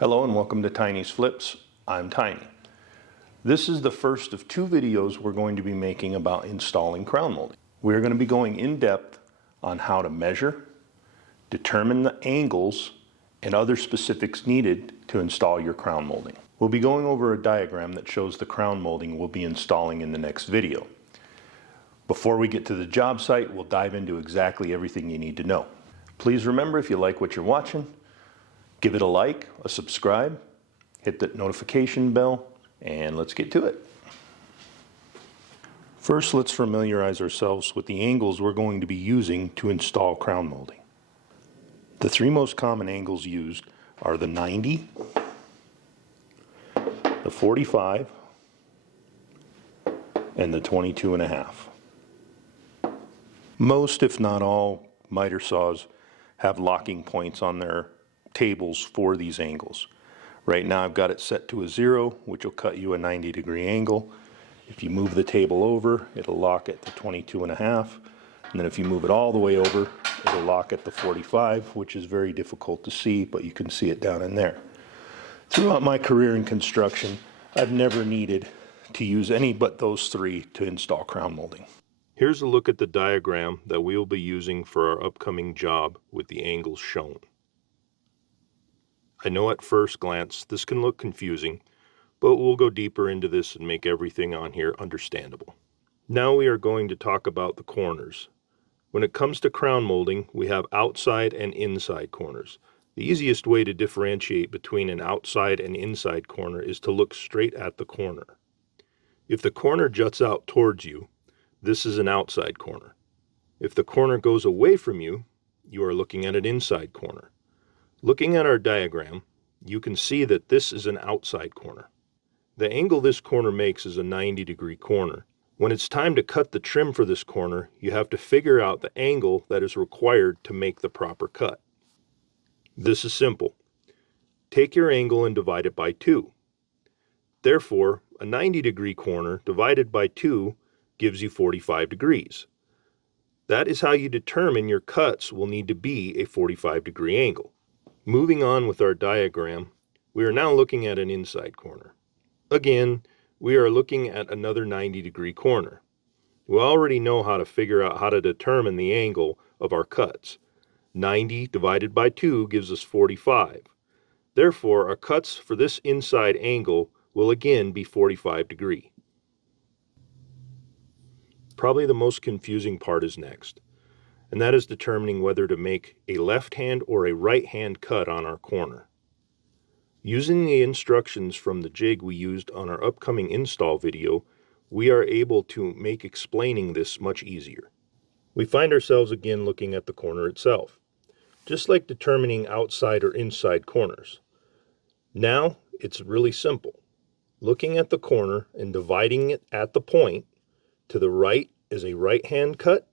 Hello and welcome to Tiny's Flips. I'm Tiny. This is the first of two videos we're going to be making about installing crown molding. We're going to be going in depth on how to measure, determine the angles, and other specifics needed to install your crown molding. We'll be going over a diagram that shows the crown molding we'll be installing in the next video. Before we get to the job site, we'll dive into exactly everything you need to know. Please remember, if you like what you're watching, give it a like, a subscribe, hit that notification bell, and let's get to it. First, let's familiarize ourselves with the angles we're going to be using to install crown molding. The three most common angles used are the 90, the 45, and the 22.5. Most, if not all, miter saws have locking points on their tables for these angles. Right now I've got it set to a 0, which will cut you a 90-degree angle. If you move the table over, it'll lock at the 22.5, and then if you move it all the way over, it'll lock at the 45, which is very difficult to see, but you can see it down in there. Throughout my career in construction, I've never needed to use any but those three to install crown molding. Here's a look at the diagram that we will be using for our upcoming job with the angles shown. I know at first glance this can look confusing, but we'll go deeper into this and make everything on here understandable. Now we are going to talk about the corners. When it comes to crown molding, we have outside and inside corners. The easiest way to differentiate between an outside and inside corner is to look straight at the corner. If the corner juts out towards you, this is an outside corner. If the corner goes away from you, you are looking at an inside corner. Looking at our diagram, you can see that this is an outside corner. The angle this corner makes is a 90-degree corner. When it's time to cut the trim for this corner, you have to figure out the angle that is required to make the proper cut. This is simple. Take your angle and divide it by 2. Therefore, a 90-degree corner divided by 2 gives you 45 degrees. That is how you determine your cuts will need to be a 45-degree angle. Moving on with our diagram, we are now looking at an inside corner. Again, we are looking at another 90-degree corner. We already know how to figure out how to determine the angle of our cuts. 90 divided by 2 gives us 45. Therefore, our cuts for this inside angle will again be 45 degree. Probably the most confusing part is next, and that is determining whether to make a left hand or a right hand cut on our corner. Using the instructions from the jig we used on our upcoming install video, we are able to make explaining this much easier. We find ourselves again looking at the corner itself, just like determining outside or inside corners. Now it's really simple. Looking at the corner and dividing it at the point, to the right is a right hand cut,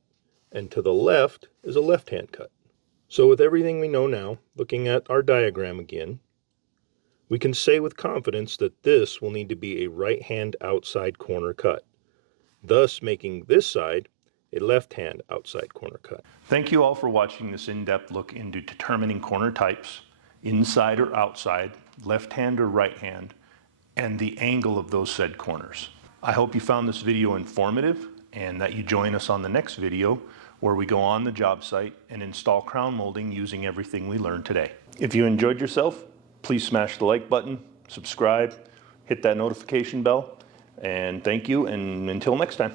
and to the left is a left-hand cut. So with everything we know now, looking at our diagram again, we can say with confidence that this will need to be a right-hand outside corner cut, thus making this side a left-hand outside corner cut. Thank you all for watching this in-depth look into determining corner types, inside or outside, left-hand or right-hand, and the angle of those said corners. I hope you found this video informative and that you join us on the next video where we go on the job site and install crown molding using everything we learned today. If you enjoyed yourself, please smash the like button, subscribe, hit that notification bell, and thank you, and until next time.